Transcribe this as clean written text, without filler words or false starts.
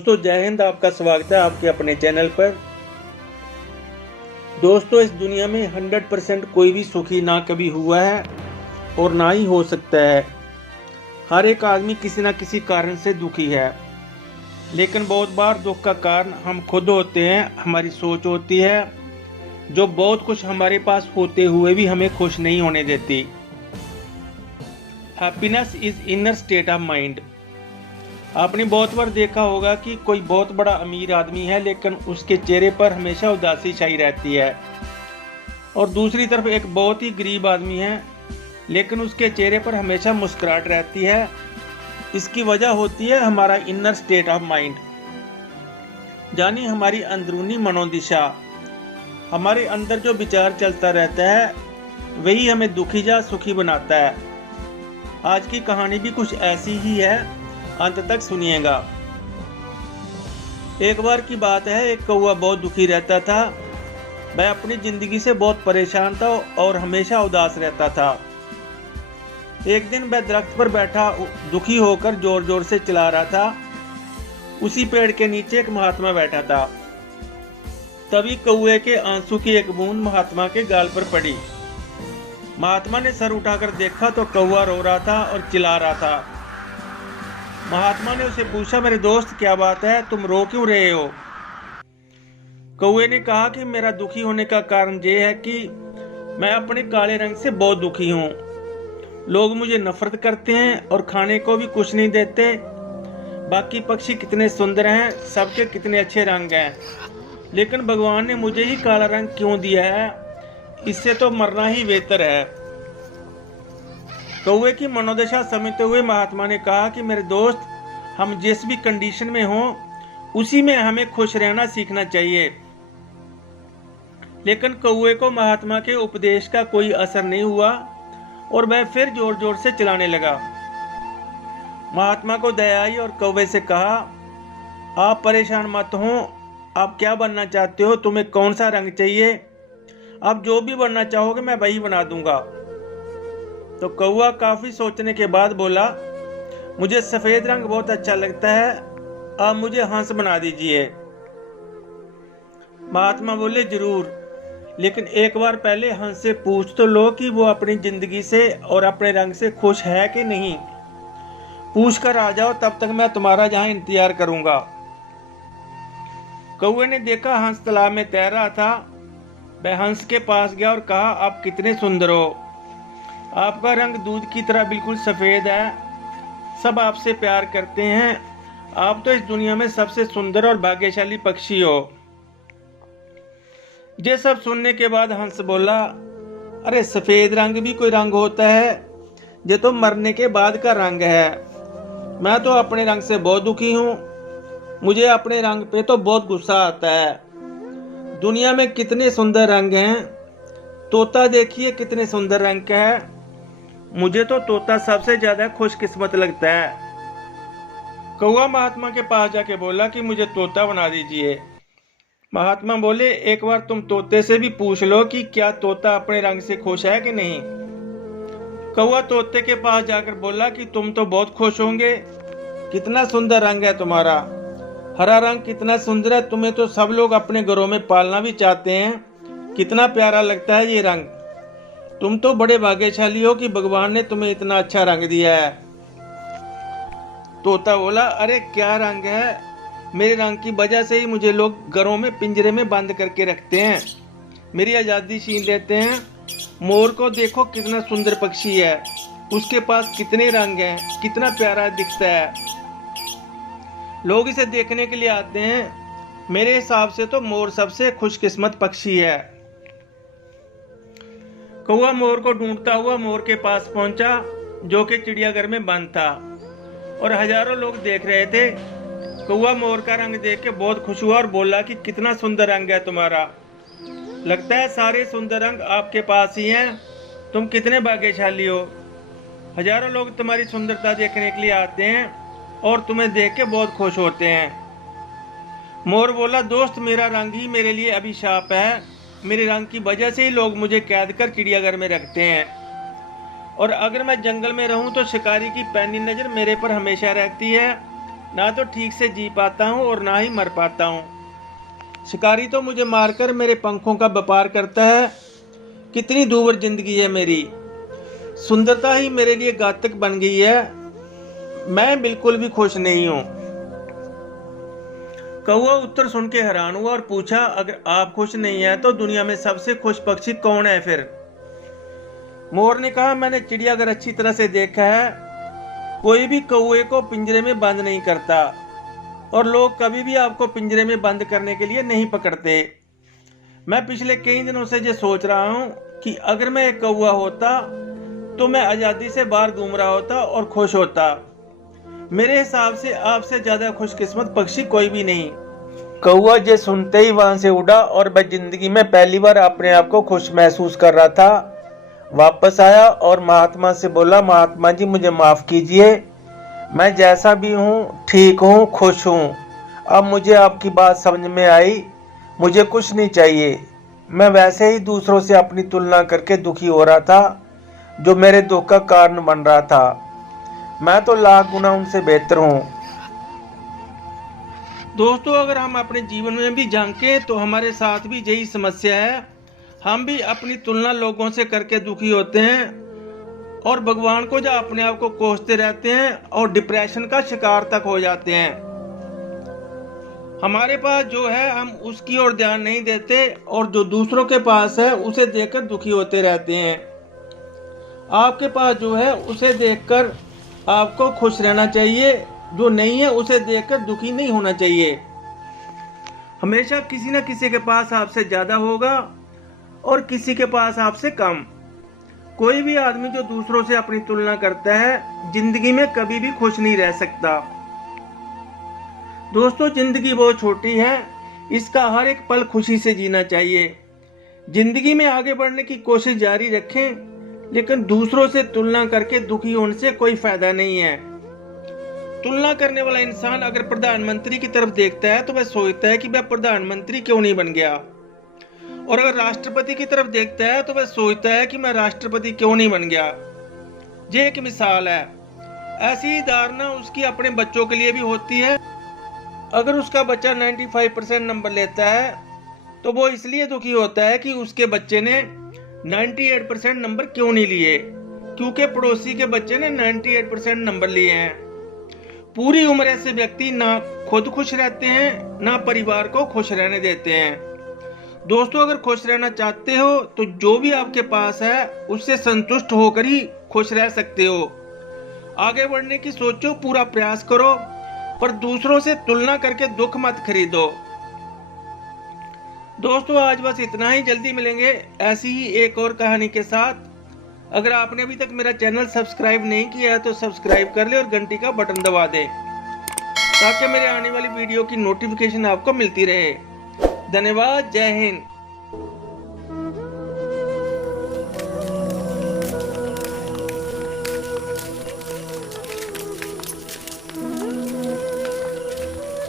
दोस्तों जय हिंद। आपका स्वागत है आपके अपने चैनल पर। दोस्तों इस दुनिया में 100% कोई भी सुखी ना कभी हुआ है और ना ही हो सकता है। हर एक आदमी किसी ना किसी कारण से दुखी है, लेकिन बहुत बार दुख का कारण हम खुद होते हैं। हमारी सोच होती है जो बहुत कुछ हमारे पास होते हुए भी हमें खुश नहीं होने देती। Happiness is inner state of mind. आपने बहुत बार देखा होगा कि कोई बहुत बड़ा अमीर आदमी है, लेकिन उसके चेहरे पर हमेशा उदासी छाई रहती है, और दूसरी तरफ एक बहुत ही गरीब आदमी है, लेकिन उसके चेहरे पर हमेशा मुस्कुराहट रहती है। इसकी वजह होती है हमारा इनर स्टेट ऑफ माइंड, यानी हमारी अंदरूनी मनोदिशा। हमारे अंदर जो विचार चलता रहता है वही हमें दुखी या सुखी बनाता है। आज की कहानी भी कुछ ऐसी ही है, अंत तक सुनिएगा। एक बार की बात है, एक कौवा बहुत दुखी रहता था। वह अपनी जिंदगी से बहुत परेशान था और हमेशा उदास रहता था। एक दिन वह दरख्त पर बैठा दुखी होकर जोर जोर से चिल्ला रहा था। उसी पेड़ के नीचे एक महात्मा बैठा था। तभी कौवे के आंसू की एक बूंद महात्मा के गाल पर पड़ी। महात्मा ने सर उठाकर देखा तो कौवा रो रहा था और चिल्ला रहा था। महात्मा ने उसे पूछा, मेरे दोस्त क्या बात है, तुम रो क्यों रहे हो? कौवे ने कहा कि मेरा दुखी होने का कारण ये है कि मैं अपने काले रंग से बहुत दुखी हूँ। लोग मुझे नफरत करते हैं और खाने को भी कुछ नहीं देते। बाकी पक्षी कितने सुंदर हैं, सबके कितने अच्छे रंग हैं, लेकिन भगवान ने मुझे ही काला रंग क्यों दिया है? इससे तो मरना ही बेहतर है। कौवे की मनोदशा समझते हुए महात्मा ने कहा कि मेरे दोस्त, हम जिस भी कंडीशन में हों उसी में हमें खुश रहना सीखना चाहिए। लेकिन कौवे को महात्मा के उपदेश का कोई असर नहीं हुआ और वह फिर जोर जोर से चिल्लाने लगा। महात्मा को दया आई और कौवे से कहा, आप परेशान मत हो। आप क्या बनना चाहते हो? तुम्हें कौन सा रंग चाहिए? आप जो भी बनना चाहोगे मैं वही बना दूंगा। तो कौवा काफी सोचने के बाद बोला, मुझे सफेद रंग बहुत अच्छा लगता है, आप मुझे हंस बना दीजिए। महात्मा बोले, जरूर, लेकिन एक बार पहले हंस से पूछ तो लो कि वो अपनी जिंदगी से और अपने रंग से खुश है कि नहीं। पूछ कर आ जाओ, तब तक मैं तुम्हारा यहाँ इंतजार करूंगा। कौवे ने देखा हंस तालाब में तैर रहा था। वह हंस के पास गया और कहा, आप कितने सुंदर हो, आपका रंग दूध की तरह बिल्कुल सफेद है, सब आपसे प्यार करते हैं, आप तो इस दुनिया में सबसे सुंदर और भाग्यशाली पक्षी हो। ये सब सुनने के बाद हंस बोला, अरे सफेद रंग भी कोई रंग होता है? ये तो मरने के बाद का रंग है। मैं तो अपने रंग से बहुत दुखी हूँ। मुझे अपने रंग पे तो बहुत गुस्सा आता है। दुनिया में कितने सुंदर रंग हैं। तोता देखिए कितने सुंदर रंग का है। मुझे तो तोता सबसे ज्यादा खुशकिस्मत लगता है। कौवा महात्मा के पास जाके बोला कि मुझे तोता बना दीजिए। महात्मा बोले, एक बार तुम तोते से भी पूछ लो कि क्या तोता अपने रंग से खुश है कि नहीं। कौवा तोते के पास जाकर बोला कि तुम तो बहुत खुश होंगे, कितना सुंदर रंग है तुम्हारा। हरा रंग कितना सुंदर है, तुम्हें तो सब लोग अपने घरों में पालना भी चाहते हैं। कितना प्यारा लगता है ये रंग। तुम तो बड़े भाग्यशाली हो कि भगवान ने तुम्हें इतना अच्छा रंग दिया है। तोता बोला, अरे क्या रंग है, मेरे रंग की वजह से ही मुझे लोग घरों में पिंजरे में बंद करके रखते हैं, मेरी आज़ादी छीन लेते हैं। मोर को देखो कितना सुंदर पक्षी है, उसके पास कितने रंग हैं, कितना प्यारा दिखता है, लोग इसे देखने के लिए आते हैं। मेरे हिसाब से तो मोर सबसे खुशकिस्मत पक्षी है। कौवा मोर को ढूंढता हुआ मोर के पास पहुंचा, जो कि चिड़ियाघर में बंद था, और हजारों लोग देख रहे थे। कौवा मोर का रंग देख के बहुत खुश हुआ और बोला कि कितना सुंदर रंग है तुम्हारा। लगता है सारे सुंदर रंग आपके पास ही हैं। तुम कितने भाग्यशाली हो। हजारों लोग तुम्हारी सुंदरता देखने के लिए आते हैं और तुम्हें देख के बहुत खुश होते हैं। मोर बोला, दोस्त, मेरा रंग ही मेरे लिए अभिशाप है। मेरे रंग की वजह से ही लोग मुझे कैद कर चिड़ियाघर में रखते हैं, और अगर मैं जंगल में रहूं तो शिकारी की पैनी नजर मेरे पर हमेशा रहती है। ना तो ठीक से जी पाता हूँ और ना ही मर पाता हूँ। शिकारी तो मुझे मारकर मेरे पंखों का व्यापार करता है। कितनी दूभर जिंदगी है मेरी। सुंदरता ही मेरे लिए घातक बन गई है। मैं बिल्कुल भी खुश नहीं हूँ। कौवा उत्तर सुन के हैरान हुआ और पूछा, अगर आप खुश नहीं है तो दुनिया में सबसे खुश पक्षी कौन है फिर? मोर ने कहा, मैंने चिड़ियाघर अच्छी तरह से देखा है। कोई भी कौवे को पिंजरे में बंद नहीं करता और लोग कभी भी आपको पिंजरे में बंद करने के लिए नहीं पकड़ते। मैं पिछले कई दिनों से ये सोच रहा हूँ कि अगर मैं एक कौवा होता तो मैं आज़ादी से बाहर घूम रहा होता और खुश होता। मेरे हिसाब से आपसे ज्यादा खुशकिस्मत पक्षी कोई भी नहीं। कौवा ये सुनते ही वहां से उड़ा और वह जिंदगी में पहली बार अपने आप को खुश महसूस कर रहा था। वापस आया और महात्मा से बोला, महात्मा जी मुझे माफ कीजिए, मैं जैसा भी हूँ ठीक हूँ, खुश हूँ। अब मुझे आपकी बात समझ में आई, मुझे कुछ नहीं चाहिए। मैं वैसे ही दूसरों से अपनी तुलना करके दुखी हो रहा था जो मेरे दुख का कारण बन रहा था। मैं तो लाख गुना उनसे बेहतर हूँ। दोस्तों, अगर हम अपने जीवन में भी झांकें तो हमारे साथ भी यही समस्या है। हम भी अपनी तुलना लोगों से करके दुखी होते हैं और भगवान को जो अपने आप को कोसते रहते हैं और डिप्रेशन का शिकार तक हो जाते हैं। हमारे पास जो है हम उसकी ओर ध्यान नहीं देते और जो दूसरों के पास है उसे देखकर दुखी होते रहते हैं। आपके पास जो है उसे देखकर आपको खुश रहना चाहिए, जो नहीं है उसे देखकर दुखी नहीं होना चाहिए। हमेशा किसी न किसी के पास आपसे ज्यादा होगा और किसी के पास आपसे कम। कोई भी आदमी जो दूसरों से अपनी तुलना करता है जिंदगी में कभी भी खुश नहीं रह सकता। दोस्तों, जिंदगी बहुत छोटी है, इसका हर एक पल खुशी से जीना चाहिए। जिंदगी में आगे बढ़ने की कोशिश जारी रखें, लेकिन दूसरों से तुलना करके दुखी होने से कोई फायदा नहीं है। तुलना करने वाला इंसान अगर प्रधानमंत्री की तरफ देखता है तो वह सोचता है कि वह प्रधानमंत्री क्यों नहीं बन गया, और अगर राष्ट्रपति की तरफ देखता है तो वह सोचता है कि मैं राष्ट्रपति क्यों नहीं बन गया। ये एक मिसाल है। ऐसी ही धारणा उसकी अपने बच्चों के लिए भी होती है। अगर उसका बच्चा 95% नंबर लेता है तो वो इसलिए दुखी होता है कि उसके बच्चे ने 98% नंबर क्यों नहीं लिए, क्योंकि पड़ोसी के बच्चे ने 98% नंबर लिए हैं। पूरी उम्र ऐसे व्यक्ति ना खुद खुश रहते हैं ना परिवार को खुश रहने देते हैं। दोस्तों, अगर खुश रहना चाहते हो तो जो भी आपके पास है उससे संतुष्ट होकर ही खुश रह सकते हो। आगे बढ़ने की सोचो, पूरा प्रयास करो, पर दूसरों से तुलना करके दुख मत खरीदो। दोस्तों, आज बस इतना ही। जल्दी मिलेंगे ऐसी ही एक और कहानी के साथ। अगर आपने अभी तक मेरा चैनल सब्सक्राइब नहीं किया है तो सब्सक्राइब कर ले और घंटी का बटन दबा दे ताकि मेरे आने वाली वीडियो की नोटिफिकेशन आपको मिलती रहे। धन्यवाद। जय हिंद।